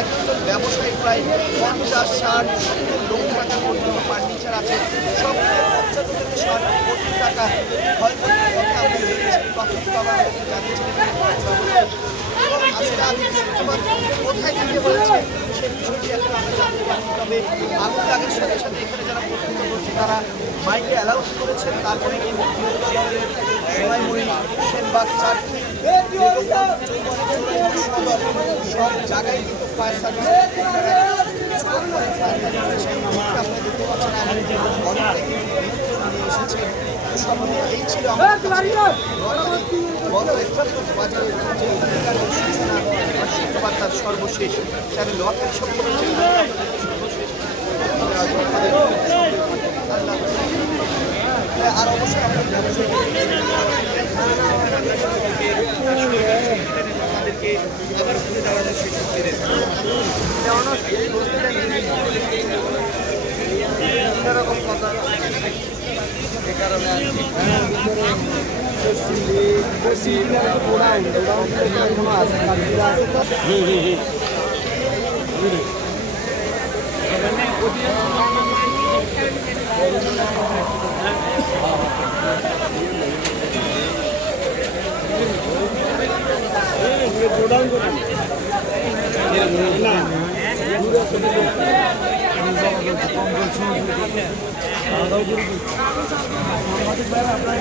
একজন ব্যবসায়ী প্রায় 50-60-70 লক্ষ টাকা পর্যন্ত ফার্নিচার আছে। সব 50 থেকে 60 কোটি টাকা ক্ষয়ক্ষতির কথা আমরা দেখেছি। কোথায় দিতে হয়েছে সে বিষয়টি এখন আমরা জানতে পারি। তবে আগুন লাগার সাথে সাথে এখানে যারা প্রত্যক্ষদর্শী তারা মাইকে অ্যালাউন্স করেছেন। তারপরে কিন্তু সময়ময়ী সেনবাগ চারটি সব জায়গায় কিন্তু ফায়ার সার্ভিস এই ছিল আমার বাজারের যে সূচনা বা সূত্রপাতার সর্বশেষ চ্যানেল লকের সর্বশেষ আর অবশ্যই আমাদেরকে আবার খুলে দেওয়ার সুযোগ দিলেন। এরকম কথা এই কারণে সাংবাদিক ভাইরা আপনার